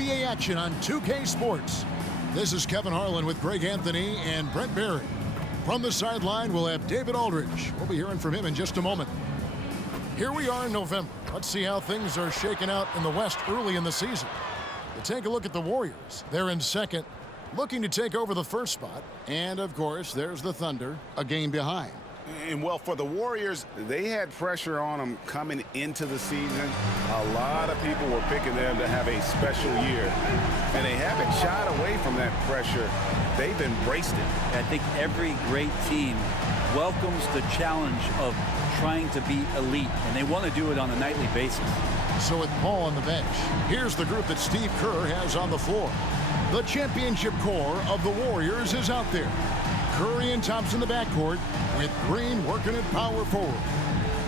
NBA action on 2K Sports. This is Kevin Harlan with Greg Anthony and Brent Barry. From the sideline, we'll have David Aldridge. We'll be hearing from him in just a moment. Here we are in November. Let's see how things are shaking out in the West early in the season. We'll take a look at the Warriors. They're in second, looking to take over the first spot. And, of course, there's the Thunder, a game behind. And, well, for the Warriors, they had pressure on them coming into the season. A lot of people were picking them to have a special year. And they haven't shied away from that pressure. They've embraced it. I think every great team welcomes the challenge of trying to be elite, and they want to do it on a nightly basis. So with Paul on the bench, here's the group that Steve Kerr has on the floor. The championship core of the Warriors is out there. Curry and Thompson in the backcourt, with Green working at power forward.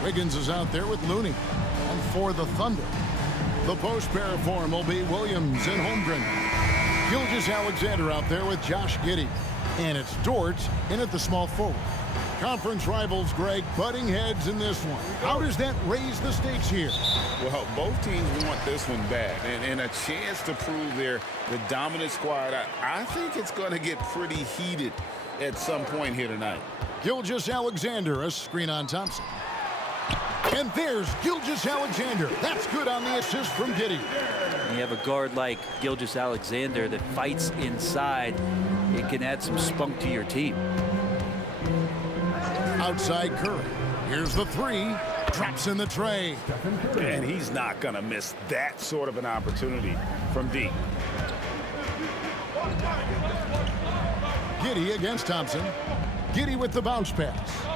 Wiggins is out there with Looney. And for the Thunder, the post pair form will be Williams and Holmgren. Gilgeous-Alexander out there with Josh Giddey. And it's Dort in at the small forward. Conference rivals, Greg, butting heads in this one. How does that raise the stakes here? Well, both teams want this one bad, and a chance to prove they're the dominant squad. I think it's going to get pretty heated at some point here tonight. Gilgeous-Alexander, a screen on Thompson. And there's Gilgeous-Alexander. That's good on the assist from Giddey. You have a guard like Gilgeous-Alexander that fights inside. It can add some spunk to your team. Outside Curry. Here's the three. Drops in the tray. And he's not going to miss that sort of an opportunity from deep. Giddey against Thompson. Giddey with the bounce pass.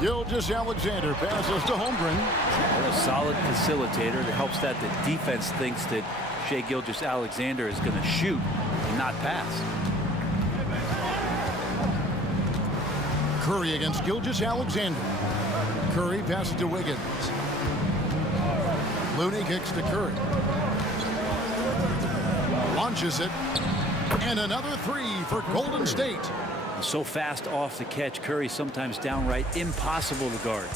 Gilgeous-Alexander passes to Holmgren. A solid facilitator that helps that the defense thinks that Shai Gilgeous-Alexander is going to shoot and not pass. Curry against Gilgeous-Alexander. Curry passes to Wiggins. Looney kicks to Curry. Launches it. And another three for Golden State. So fast off the catch, Curry sometimes downright impossible to guard.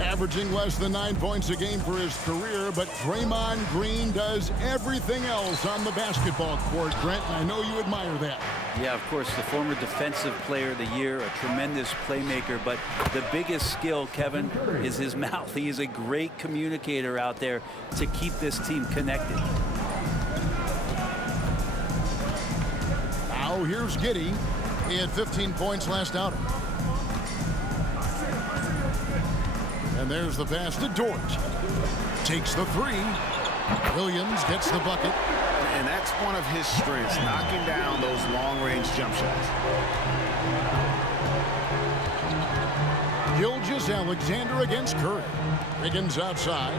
Averaging less than 9 points a game for his career, but Draymond Green does everything else on the basketball court, Brent, and I know you admire that. Yeah, of course, the former defensive player of the year, a tremendous playmaker, but the biggest skill, Kevin, is his mouth. He is a great communicator out there to keep this team connected. Now here's Giddey. He had 15 points last outing. And there's the pass to Dort. Takes the three. Williams gets the bucket. And that's one of his strengths, knocking down those long-range jump shots. Gilgeous-Alexander against Curry. Wiggins outside.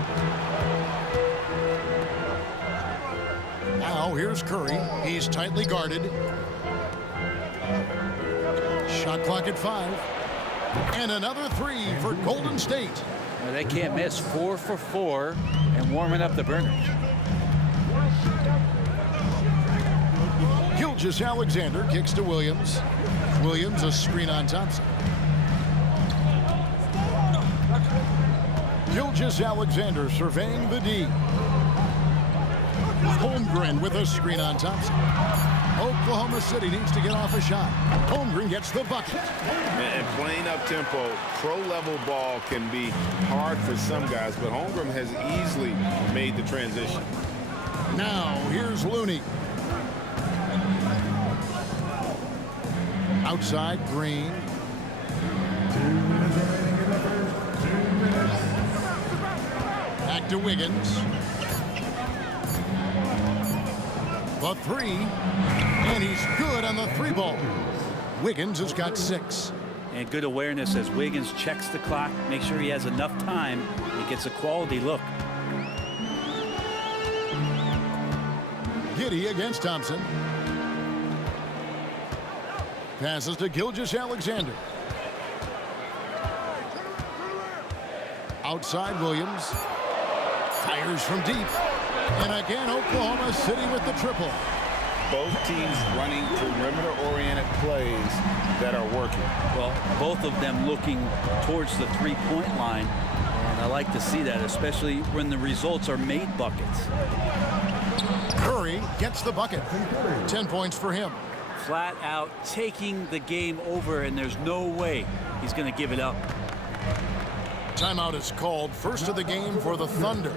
Now here's Curry. He's tightly guarded. Shot clock at 5. And another three for Golden State. Well, they can't miss. 4 for 4 and warming up the burners. Gilgeous-Alexander kicks to Williams. Williams a screen on Thompson. Gilgeous-Alexander surveying the D. Holmgren with a screen on Thompson. Oklahoma City needs to get off a shot. Holmgren gets the bucket. And playing up-tempo, pro-level ball can be hard for some guys, but Holmgren has easily made the transition. Now, here's Looney. Outside, Green. Back to Wiggins. The three, and he's good on the three ball. Wiggins has got 6. And good awareness as Wiggins checks the clock, makes sure he has enough time, and gets a quality look. Giddey against Thompson. Passes to Gilgeous-Alexander. Outside Williams. Fires from deep. And again, Oklahoma City with the triple. Both teams running perimeter-oriented plays that are working. Well, both of them looking towards the three-point line. And I like to see that, especially when the results are made buckets. Curry gets the bucket. 10 points for him. Flat out taking the game over, and there's no way he's going to give it up. Timeout is called. First of the game for the Thunder.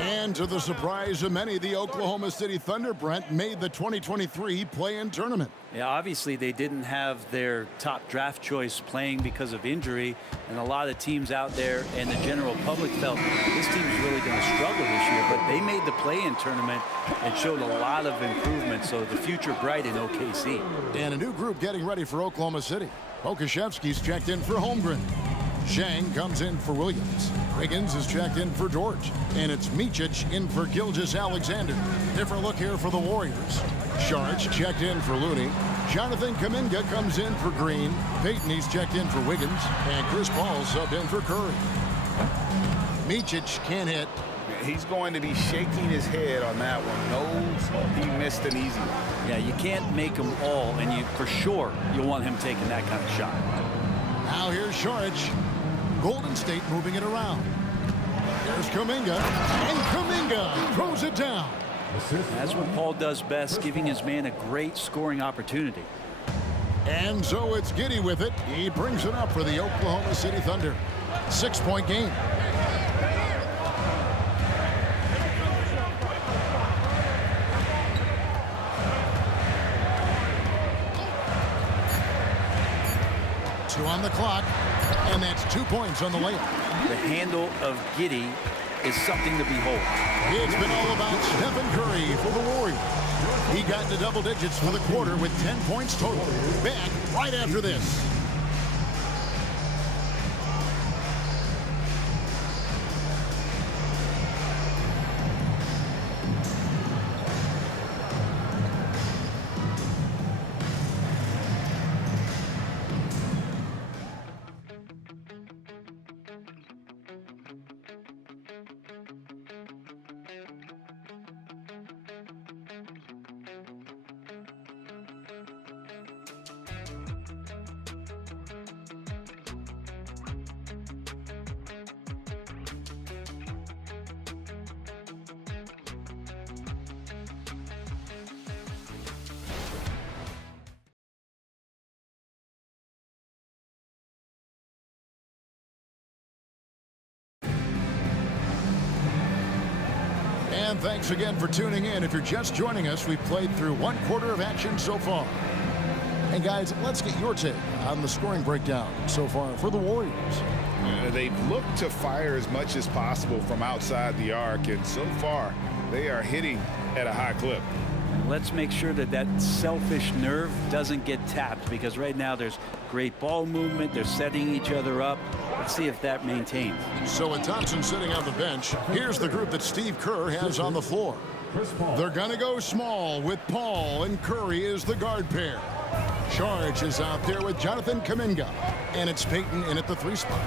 And to the surprise of many, the Oklahoma City Thunder, Brent, made the 2023 play-in tournament. Yeah, obviously they didn't have their top draft choice playing because of injury, and a lot of teams out there and the general public felt this team's really going to struggle this year, but they made the play-in tournament and showed a lot of improvement, so the future bright in OKC. And a new group getting ready for Oklahoma City. Okashevsky's checked in for Holmgren. Shang comes in for Williams. Wiggins is checked in for George. And it's Micic in for Gilgeous-Alexander. Different look here for the Warriors. Saric checked in for Looney. Jonathan Kuminga comes in for Green. Payton, he's checked in for Wiggins. And Chris Paul subbed in for Curry. Micic can't hit. He's going to be shaking his head on that one. No, he missed an easy one. Yeah, you can't make them all, and you for sure you'll want him taking that kind of shot. Now here's Saric. Golden State moving it around. There's Kuminga, and Kuminga throws it down. That's what Paul does best, giving his man a great scoring opportunity. And so it's Giddey with it. He brings it up for the Oklahoma City Thunder. 6-point game. Two on the clock, and that's 2 points on the layup. The handle of Giddey is something to behold. It's been all about Stephen Curry for the Warriors. He got into double digits for the quarter with 10 points total. Back right after this. And thanks again for tuning in. If you're just joining us, we've played through 1 quarter of action so far. And guys, let's get your take on the scoring breakdown so far for the Warriors. They've looked to fire as much as possible from outside the arc, and so far they are hitting at a high clip. And let's make sure that that selfish nerve doesn't get tapped, because right now there's great ball movement. They're setting each other up. Let's see if that maintains. So with Thompson sitting on the bench, here's the group that Steve Kerr has on the floor. They're going to go small with Paul and Curry as the guard pair. Saric is out there with Jonathan Kuminga, and it's Payton in at the 3 spot.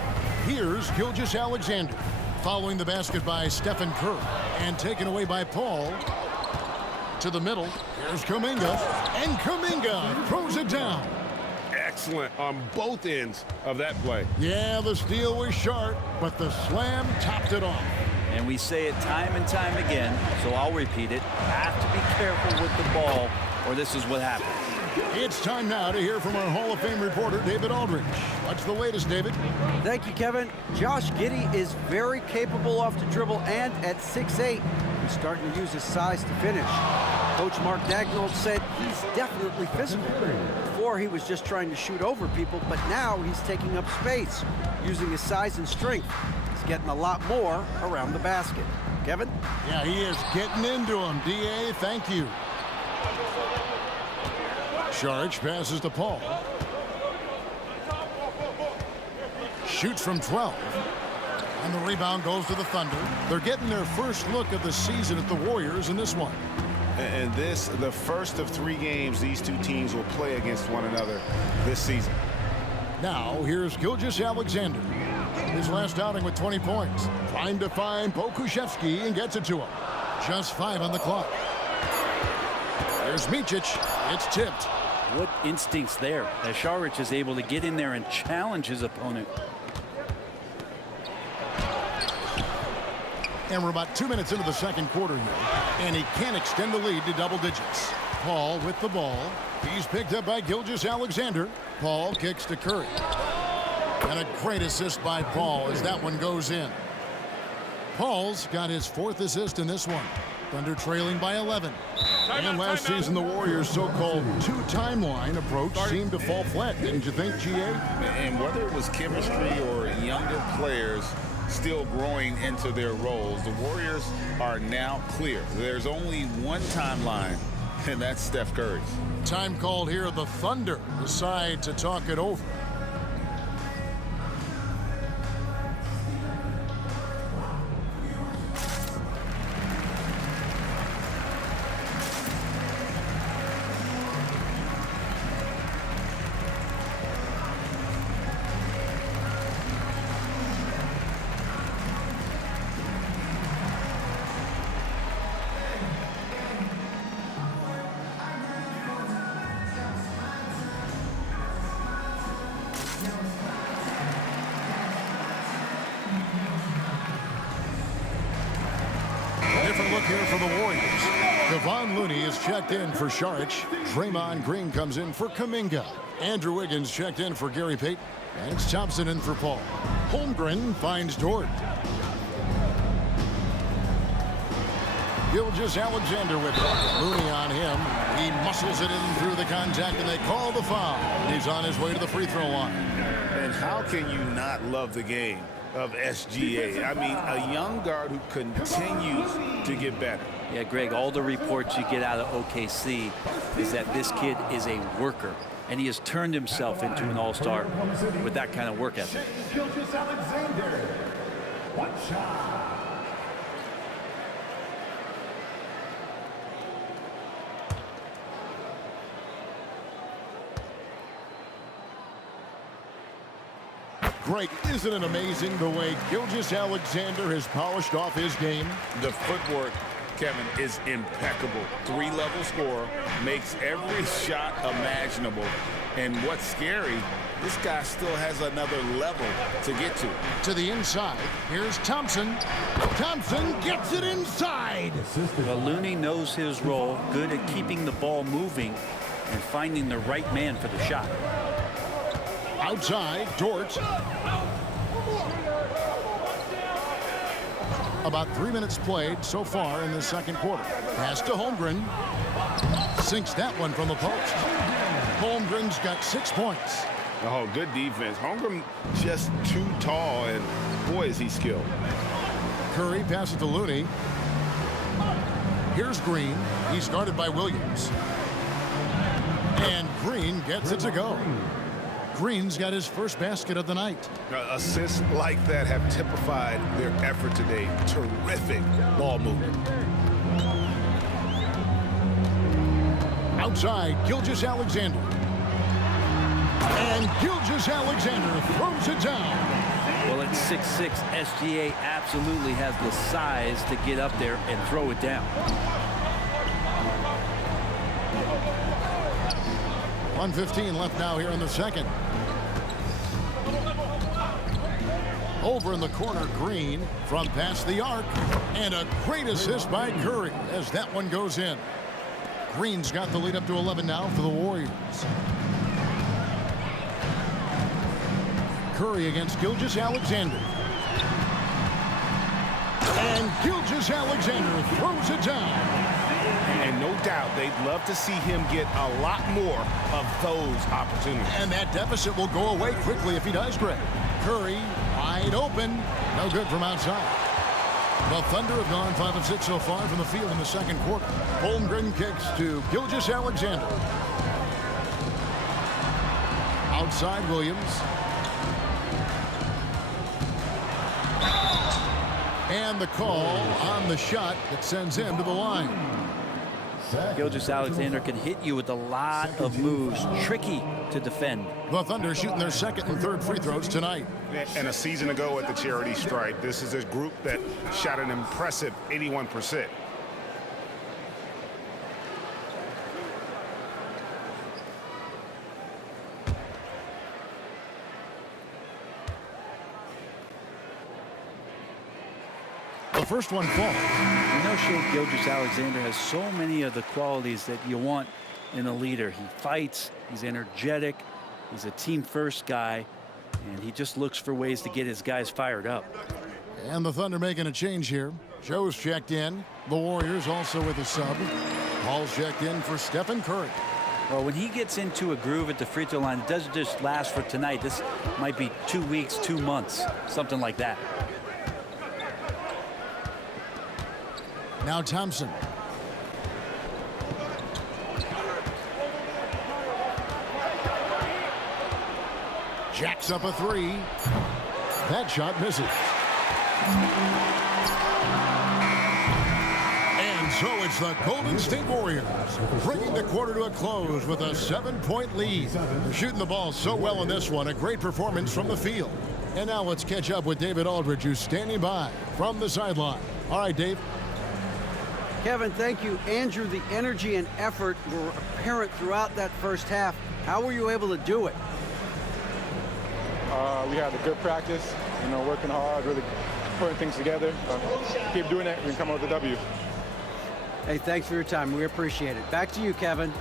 Here's Gilgeous-Alexander, following the basket by Stephen Curry, and taken away by Paul. To the middle, here's Kuminga, and Kuminga throws it down. Excellent on both ends of that play. Yeah, the steal was sharp, but the slam topped it off. And we say it time and time again, so I'll repeat it. Have to be careful with the ball, or this is what happens. It's time now to hear from our Hall of Fame reporter, David Aldridge. What's the latest, David? Thank you, Kevin. Josh Giddey is very capable off the dribble, and at 6'8", he's starting to use his size to finish. Coach Mark Daigneault said he's definitely physical. Before, he was just trying to shoot over people, but now he's taking up space, using his size and strength. He's getting a lot more around the basket. Kevin? Yeah, he is getting into him. D.A., thank you. Saric passes to Paul. Shoots from 12. And the rebound goes to the Thunder. They're getting their first look of the season at the Warriors in this one. And this, the first of 3 games these two teams will play against one another this season. Now, here's Gilgeous-Alexander. His last outing with 20 points. Trying to find Pokusevski and gets it to him. Just 5 on the clock. There's Micic. It's tipped. What instincts there, as Saric is able to get in there and challenge his opponent. And we're about 2 minutes into the second quarter here. And he can't extend the lead to double digits. Paul with the ball. He's picked up by Gilgeous-Alexander. Paul kicks to Curry. And a great assist by Paul as that one goes in. Paul's got his 4th assist in this one. Thunder trailing by 11. And last season, the Warriors' so-called two-timeline approach seemed to fall flat, didn't you think, GA? And whether it was chemistry or younger players still growing into their roles, the Warriors are now clear. There's only one timeline, and that's Steph Curry's. Time called here. The Thunder decide to talk it over. Different look here for the Warriors. Kevon Looney is checked in for Saric. Draymond Green comes in for Kuminga. Andrew Wiggins checked in for Gary Payton. And it's Thompson in for Paul. Holmgren finds Dort. Gilgeous-Alexander with it. Looney on him. He muscles it in through the contact, and they call the foul. He's on his way to the free throw line. And how can you not love the game of SGA? I mean, a young guard who continues to get better. Yeah, Greg, all the reports you get out of OKC is that this kid is a worker, and he has turned himself into an all-star with that kind of work ethic. Gilgeous-Alexander, one shot. Greg, isn't it amazing the way Gilgeous-Alexander has polished off his game? The footwork, Kevin, is impeccable. 3-level scorer, makes every shot imaginable. And what's scary, this guy still has another level to get to. To the inside, here's Thompson. Thompson gets it inside. Well, Looney knows his role, good at keeping the ball moving and finding the right man for the shot. Outside, Dort. About 3 minutes played so far in the second quarter. Pass to Holmgren. Sinks that one from the post. Holmgren's got 6 points. Oh, good defense. Holmgren just too tall, and boy, is he skilled. Curry passes to Looney. Here's Green. He's guarded by Williams. And Green gets it to go. Green's got his first basket of the night. Assists like that have typified their effort today. Terrific ball movement. Outside, Gilgeous-Alexander. And Gilgeous-Alexander throws it down. Well, at 6'6", SGA absolutely has the size to get up there and throw it down. 1:15 left now here in the second. Over in the corner, Green from past the arc. And a great assist by Curry as that one goes in. Green's got the lead up to 11 now for the Warriors. Curry against Gilgeous-Alexander. And Gilgeous-Alexander throws it down. And no doubt they'd love to see him get a lot more of those opportunities. And that deficit will go away quickly if he does, Greg. Curry wide open. No good from outside. The Thunder have gone 5 of 6 so far from the field in the second quarter. Holmgren kicks to Gilgeous-Alexander. Outside, Williams. And the call on the shot that sends him to the line. Gilgeous-Alexander can hit you with a lot of moves. Tricky to defend. The Thunder shooting their second and third free throws tonight. And a season ago at the charity stripe, this is a group that shot an impressive 81%. The the first one falls. You know, Shea Gilgeous-Alexander has so many of the qualities that you want in a leader. He fights, he's energetic, he's a team-first guy, and he just looks for ways to get his guys fired up. And the Thunder making a change here. Joe's checked in. The Warriors also with a sub. Paul's checked in for Stephen Curry. Well, when he gets into a groove at the free throw line, it doesn't just last for tonight. This might be 2 weeks, 2 months, something like that. Now Thompson. Jacks up a three. That shot misses. And so it's the Golden State Warriors bringing the quarter to a close with a 7-point lead. They're shooting the ball so well in this one. A great performance from the field. And now let's catch up with David Aldridge, who's standing by from the sideline. All right, Dave. Kevin, thank you. Andrew, the energy and effort were apparent throughout that first half. How were you able to do it? We had a good practice, working hard, really putting things together. Keep doing that, we can come out with a W. Hey, thanks for your time. We appreciate it. Back to you, Kevin.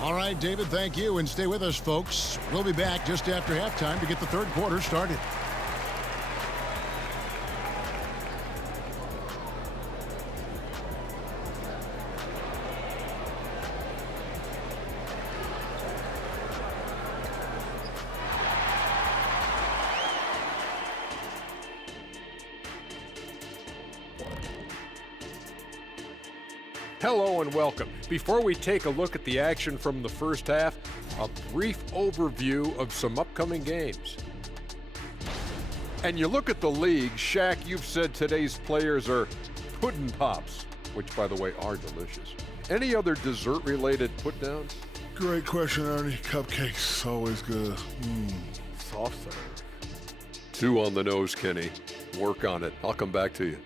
All right, David, thank you. And stay with us, folks. We'll be back just after halftime to get the third quarter started. Hello and welcome. Before we take a look at the action from the first half, a brief overview of some upcoming games. And you look at the league, Shaq, you've said today's players are pudding pops, which by the way are delicious. Any other dessert-related put-downs? Great question, Ernie. Cupcakes, always good. Soft serve. 2 on the nose, Kenny. Work on it. I'll come back to you.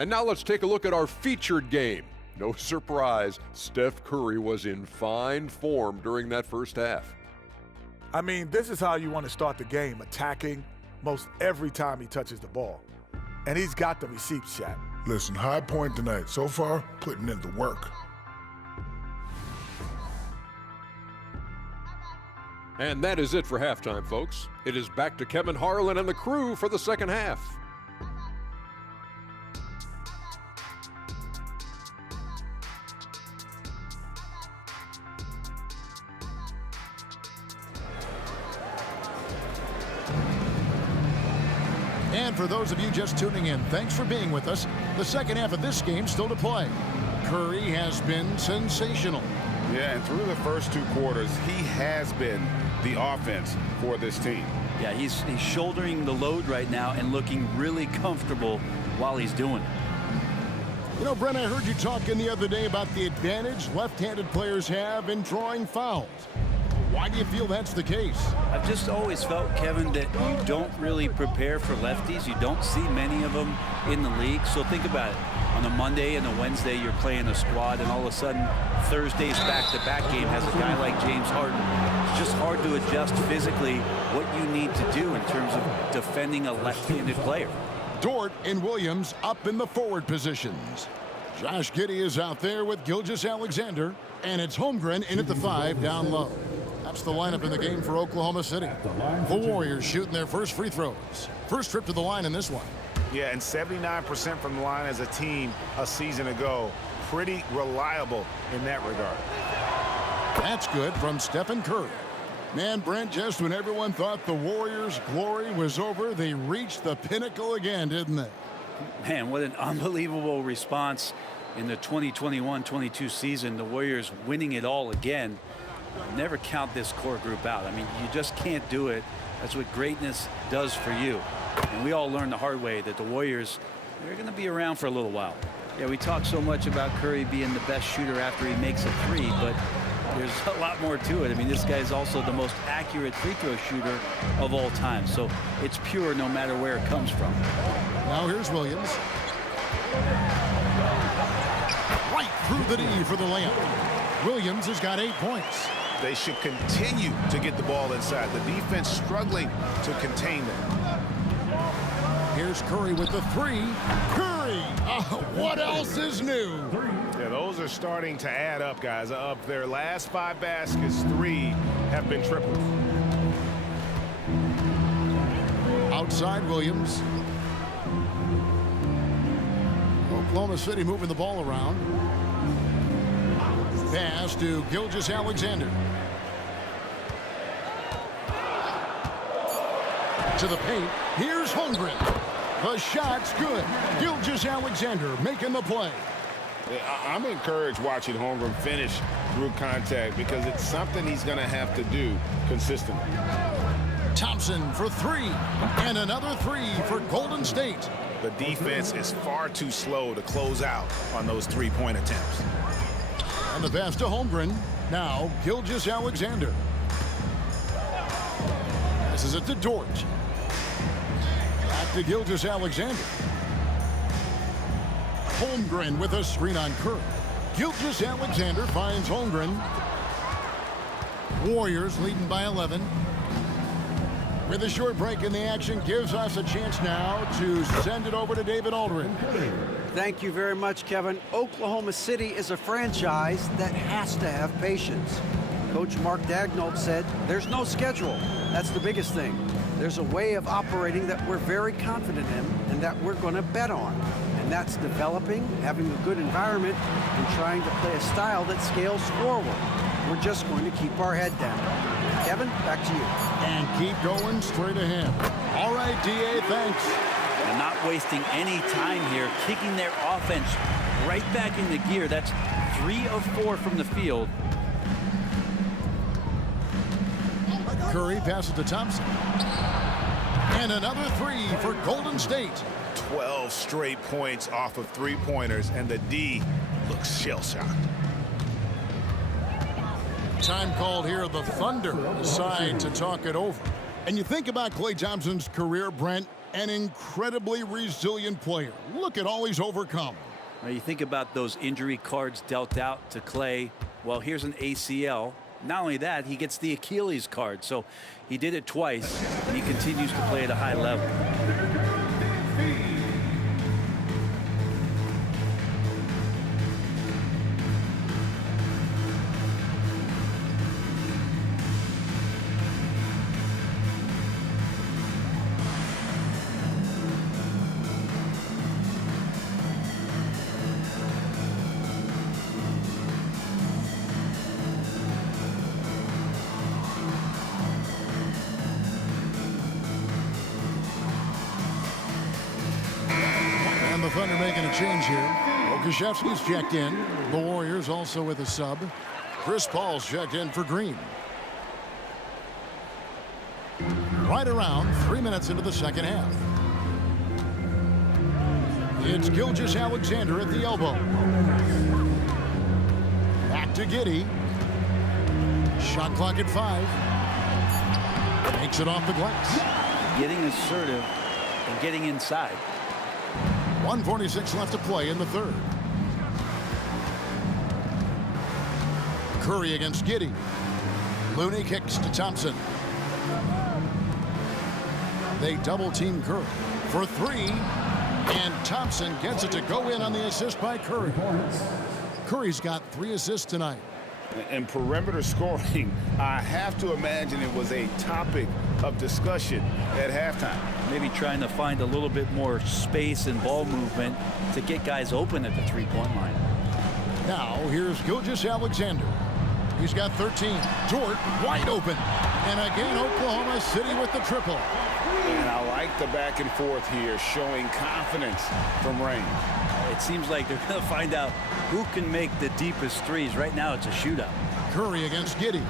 And now let's take a look at our featured game. No surprise, Steph Curry was in fine form during that first half. I mean, this is how you want to start the game, attacking most every time he touches the ball. And he's got the receipts, Shaq. Listen, high point tonight. So far, putting in the work. And that is it for halftime, folks. It is back to Kevin Harlan and the crew for the second half. And for those of you just tuning in, thanks for being with us. The second half of this game still to play. Curry has been sensational. Yeah, and through the first 2 quarters, he has been the offense for this team. Yeah, he's shouldering the load right now and looking really comfortable while he's doing it. You know, Brent, I heard you talking the other day about the advantage left-handed players have in drawing fouls. Why do you feel that's the case? I've just always felt, Kevin, that you don't really prepare for lefties. You don't see many of them in the league. So think about it. On a Monday and a Wednesday, you're playing a squad, and all of a sudden, Thursday's back-to-back game has a guy like James Harden. It's just hard to adjust physically what you need to do in terms of defending a left-handed player. Dort and Williams up in the forward positions. Josh Giddey is out there with Gilgeous-Alexander, and it's Holmgren in at the 5 down low. That's the lineup in the game for Oklahoma City. The Warriors shooting their first free throws. First trip to the line in this one. Yeah, and 79% from the line as a team a season ago. Pretty reliable in that regard. That's good from Stephen Curry. Man, Brent, just when everyone thought the Warriors' glory was over, they reached the pinnacle again, didn't they? Man, what an unbelievable response in the 2021-22 season. The Warriors winning it all again. Never count this core group out. I mean, you just can't do it. That's what greatness does for you. And we all learned the hard way that the Warriors, they're going to be around for a little while. Yeah, we talk so much about Curry being the best shooter after he makes a 3, but there's a lot more to it. I mean, this guy's also the most accurate free throw shooter of all time. So it's pure no matter where it comes from. Now here's Williams. Right through the D for the layup. Williams has got 8 points. They should continue to get the ball inside. The defense struggling to contain them. Here's Curry with the three. Curry! What else is new? Yeah, those are starting to add up, guys. Of their last 5 baskets, 3 have been triples. Outside Williams. Oklahoma City moving the ball around. Pass to Gilgeous-Alexander. To the paint. Here's Holmgren. The shot's good. Gilgeous-Alexander making the play. I'm encouraged watching Holmgren finish through contact because it's something he's going to have to do consistently. Thompson for 3. And another 3 for Golden State. The defense is far too slow to close out on those three-point attempts. And the pass to Holmgren. Now Gilgeous-Alexander. Passes it to Dort. Back to Gilgeous-Alexander. Holmgren with a screen on Curry. Gilgeous-Alexander finds Holmgren. Warriors leading by 11. With a short break in the action, gives us a chance now to send it over to David Aldridge. Thank you very much, Kevin. Oklahoma City is a franchise that has to have patience. Coach Mark Daigneault said, there's no schedule. That's the biggest thing. There's a way of operating that we're very confident in and that we're going to bet on. And that's developing, having a good environment, and trying to play a style that scales forward. We're just going to keep our head down. Kevin, back to you. And keep going straight ahead. All right, D.A., thanks. And not wasting any time here, kicking their offense right back into gear. That's 3 of 4 from the field. Curry passes to Thompson. And another 3 for Golden State. 12 straight points off of three-pointers, and the D looks shell-shocked. Time called here. The Thunder decide to talk it over. And you think about Klay Thompson's career, Brent, an incredibly resilient player. Look at all he's overcome. Now you think about those injury cards dealt out to Klay. Well, here's an ACL. Not only that, he gets the Achilles card. So he did it twice, and he continues to play at a high level. The Thunder making a change here. Okashevsky's checked in. The Warriors also with a sub. Chris Paul's checked in for Green. Right around 3 minutes into the second half. It's Gilgeous-Alexander at the elbow. Back to Giddey. Shot clock at 5. Makes it off the glass. Getting assertive and getting inside. 1:46 left to play in the third. Curry against Giddey. Looney kicks to Thompson. They double team Curry for 3. And Thompson gets it to go in on the assist by Curry. Curry's got 3 assists tonight. And perimeter scoring, I have to imagine it was a topic of discussion at halftime. Maybe trying to find a little bit more space and ball movement to get guys open at the three-point line. Now here's Gilgeous-Alexander. He's got 13. Dort wide open. And again, Oklahoma City with the triple. And I like the back and forth here, showing confidence from range. It seems like they're going to find out who can make the deepest threes. Right now, it's a shootout. Curry against Giddey.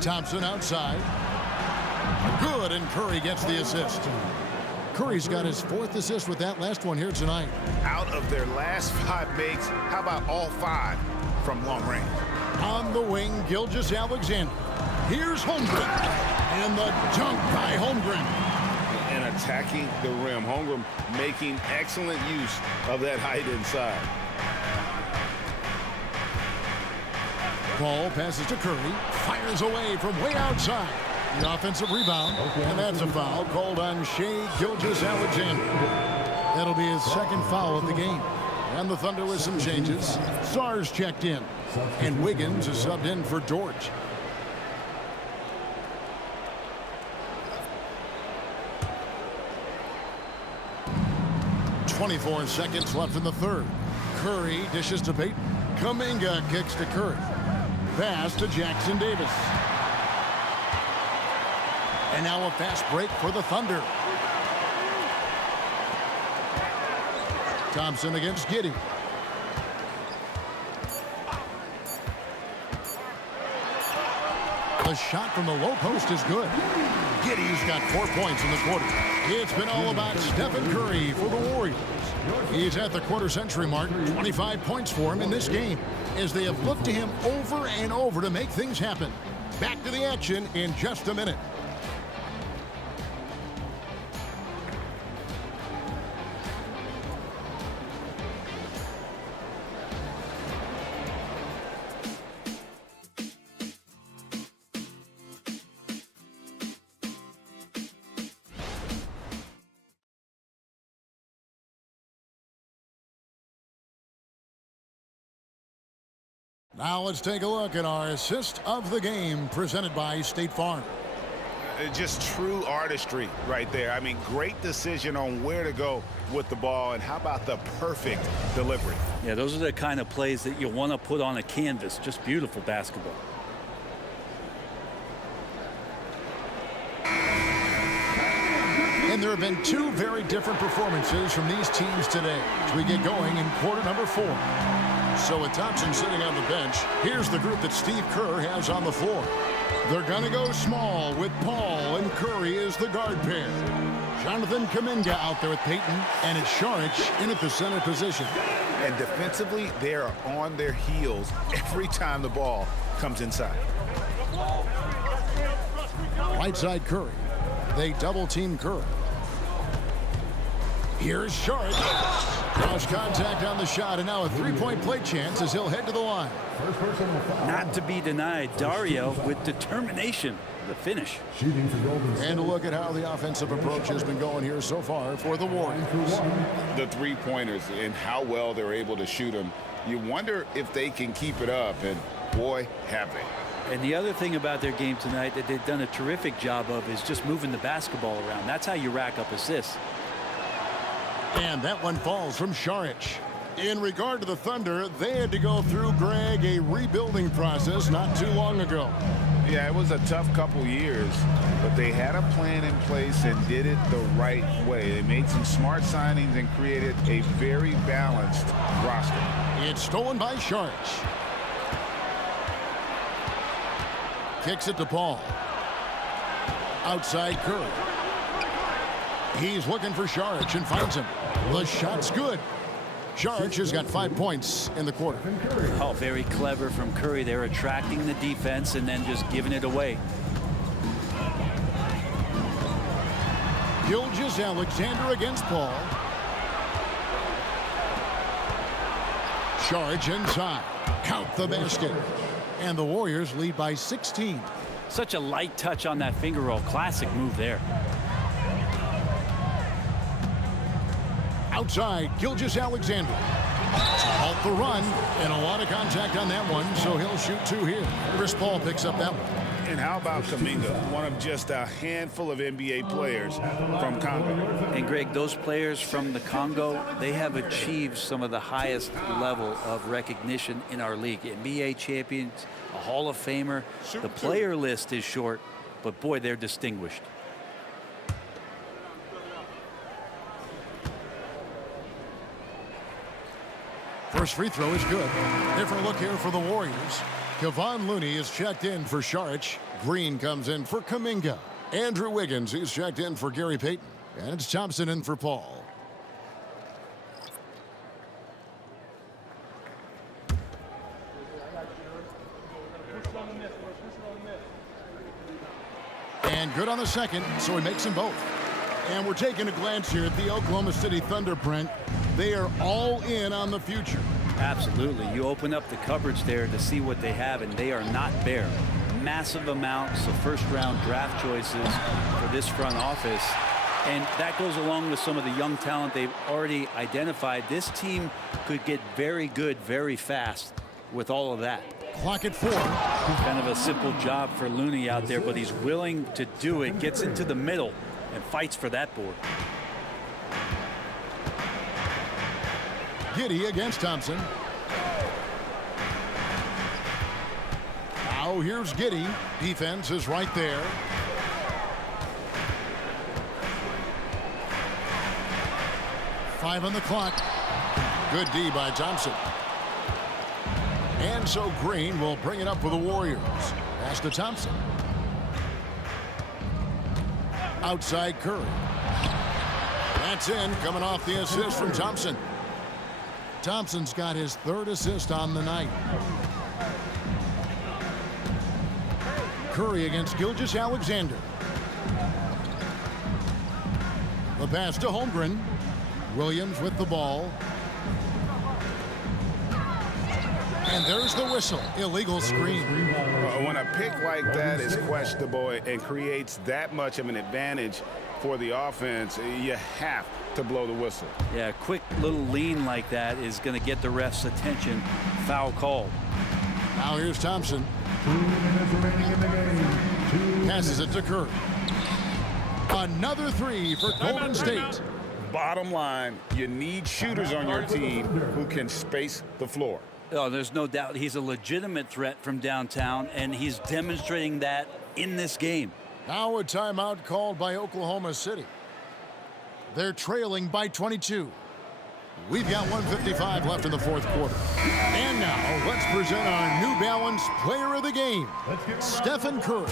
Thompson outside. Good, and Curry gets the assist. Curry's got his 4th assist with that last one here tonight. Out of their last 5 makes, how about all 5 from long range? On the wing, Gilgeous-Alexander. Here's Holmgren. And the dunk by Holmgren. And attacking the rim. Holmgren making excellent use of that height inside. Paul passes to Curry. Fires away from way outside. The offensive rebound, and that's a foul called on Shai Gilgeous-Alexander. That'll be his second foul of the game. And the Thunder with some changes. Sarge checked in, and Wiggins is subbed in for George. .24 seconds left in the third. Curry dishes to Payton. Kuminga kicks to Curry. Pass to Jackson Davis. And now a fast break for the Thunder. Thompson against Giddey. The shot from the low post is good. Giddey's got 4 points in the quarter. It's been all about Stephen Curry for the Warriors. He's at the quarter-century mark. 25 points for him in this game as they have looked to him over and over to make things happen. Back to the action in just a minute. Now let's take a look at our assist of the game presented by State Farm. Just true artistry right there. I mean, great decision on where to go with the ball, and how about the perfect delivery? Yeah, those are the kind of plays that you want to put on a canvas. Just beautiful basketball. And there have been two very different performances from these teams today as we get going in quarter number 4. So with Thompson sitting on the bench, here's the group that Steve Kerr has on the floor. They're going to go small with Paul and Curry as the guard pair. Jonathan Kuminga out there with Payton, and it's Saric in at the center position. And defensively, they are on their heels every time the ball comes inside. Right side Curry. They double-team Curry. Here's Saric. Cross contact on the shot, and now a three-point play chance as he'll head to the line. Not to be denied, Dario with determination. The finish. And a look at how the offensive approach has been going here so far for the Warriors. The three-pointers and how well they're able to shoot them. You wonder if they can keep it up, and boy, have they. And the other thing about their game tonight that they've done a terrific job of is just moving the basketball around. That's how you rack up assists. And that one falls from Saric. In regard to the Thunder, they had to go through, Greg, a rebuilding process not too long ago. Yeah, it was a tough couple years, but they had a plan in place and did it the right way. They made some smart signings and created a very balanced roster. It's stolen by Saric. Kicks it to Paul. Outside Curry. He's looking for Saric and finds him. The shot's good. Saric has got 5 points in the quarter. Oh, very clever from Curry. They're attracting the defense and then just giving it away. Gilgeous-Alexander against Paul. Saric inside. Count the basket. And the Warriors lead by 16. Such a light touch on that finger roll. Classic move there. Outside, Gilgeous-Alexander. To halt the run, and a lot of contact on that one, so he'll shoot 2 here. Chris Paul picks up that one. And how about Kuminga, one of just a handful of NBA players from Congo. And Greg, those players from the Congo, they have achieved some of the highest level of recognition in our league. NBA champions, a Hall of Famer. The player list is short, but boy, they're distinguished. First free throw is good. Different look here for the Warriors. Kevon Looney is checked in for Saric. Green comes in for Kuminga. Andrew Wiggins is checked in for Gary Payton. And it's Thompson in for Paul. And good on the second, so he makes them both. And we're taking a glance here at the Oklahoma City Thunder, Brent. They are all in on the future. Absolutely. You open up the cupboards there to see what they have, and they are not bare. massive amounts of first-round draft choices for this front office. And that goes along with some of the young talent they've already identified. This team could get very good very fast with all of that. Clock at 4. Kind of a simple job for Looney out there, but he's willing to do it. Gets into the middle and fights for that board. Giddey against Thompson. Now here's Giddey. Defense is right there. 5 on the clock. Good D by Thompson. And so Green will bring it up for the Warriors. Pass to Thompson. Outside Curry. That's in, coming off the assist from Thompson. Thompson's got his 3rd assist on the night. Curry against Gilgeous-Alexander. The pass to Holmgren. Williams with the ball. And there's the whistle. Illegal screen. When a pick like that is questionable and creates that much of an advantage for the offense, you have to blow the whistle. Yeah, a quick little lean like that is going to get the ref's attention. Foul call. Now here's Thompson. 2 minutes remaining in the game. Passes it to Curry. Another 3 for Golden State. Bottom line, you need shooters on your team who can space the floor. Oh, there's no doubt he's a legitimate threat from downtown, and he's demonstrating that in this game. Now a timeout called by Oklahoma City. They're trailing by 22. We've got 1:55 left in the 4th quarter. And now let's present our New Balance Player of the Game, Stephen Curry.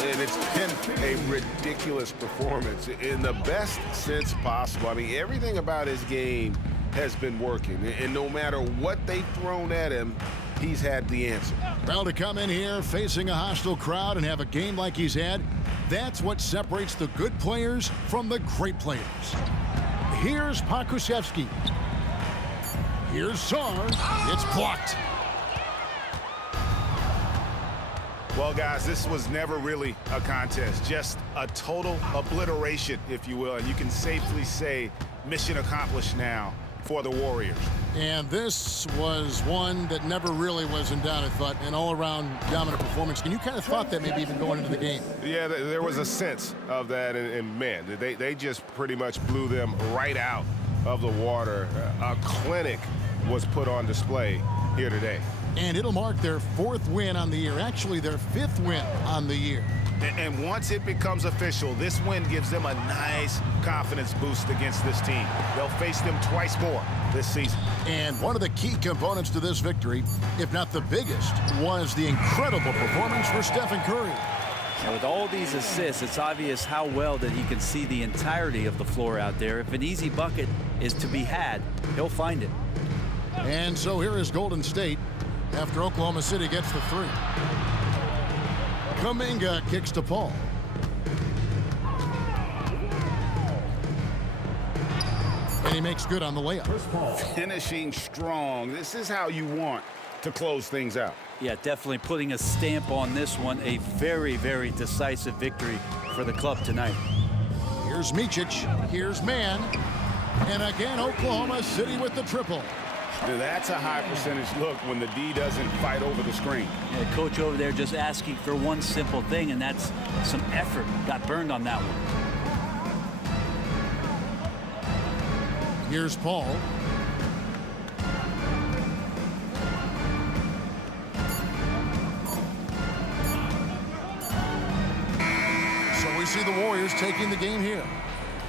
And it's been a ridiculous performance in the best sense possible. I mean, everything about his game has been working. And no matter what they've thrown at him, he's had the answer. Well, to come in here facing a hostile crowd and have a game like he's had, that's what separates the good players from the great players. Here's Pokusevski. Here's Sarr. It's blocked. Well, guys, this was never really a contest, just a total obliteration, if you will. And you can safely say mission accomplished now for the Warriors. And this was one that never really was in doubt, I thought, an all-around dominant performance. And you kind of thought that maybe even going into the game. Yeah, there was a sense of that, and man, they just pretty much blew them right out of the water. A clinic was put on display here today. And it'll mark their 4th win on the year, actually their 5th win on the year. And once it becomes official, this win gives them a nice confidence boost against this team. They'll face them twice more this season. And one of the key components to this victory, if not the biggest, was the incredible performance for Stephen Curry. And with all these assists, it's obvious how well that he can see the entirety of the floor out there. If an easy bucket is to be had, he'll find it. And so here is Golden State after Oklahoma City gets the 3. Kuminga kicks to Paul. And he makes good on the layup. Finishing strong. This is how you want to close things out. Yeah, definitely putting a stamp on this one. A very, very decisive victory for the club tonight. Here's Micic. Here's Mann. And again, Oklahoma City with the triple. That's a high percentage look when the D doesn't fight over the screen. Yeah, coach over there just asking for one simple thing, and that's some effort. Got burned on that one. Here's Paul. So we see the Warriors taking the game here.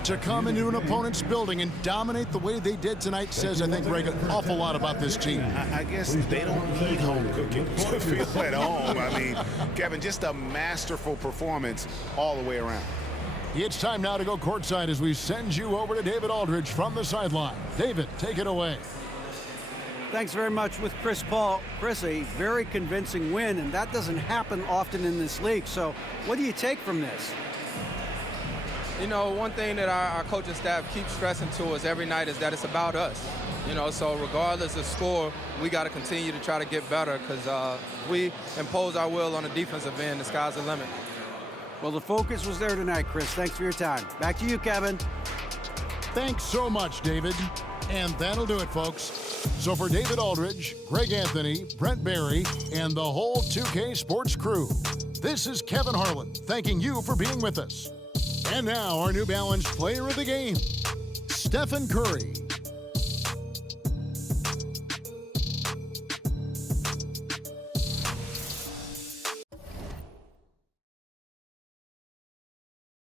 To come into an opponent's building and dominate the way they did tonight says, I think, Greg, an awful lot about this team. I guess they don't need home cooking to feel at home. I mean, Kevin, just a masterful performance all the way around. It's time now to go courtside as we send you over to David Aldridge from the sideline. David, take it away. Thanks very much with Chris Paul. Chris, a very convincing win, and that doesn't happen often in this league. So what do you take from this? You know, one thing that our coaching staff keeps stressing to us every night is that it's about us. You know, so regardless of score, we got to continue to try to get better because we impose our will on the defensive end. The sky's the limit. Well, the focus was there tonight, Chris. Thanks for your time. Back to you, Kevin. Thanks so much, David. And that'll do it, folks. So for David Aldridge, Greg Anthony, Brent Barry, and the whole 2K Sports crew, this is Kevin Harlan thanking you for being with us. And now our New Balance player of the game, Stephen Curry.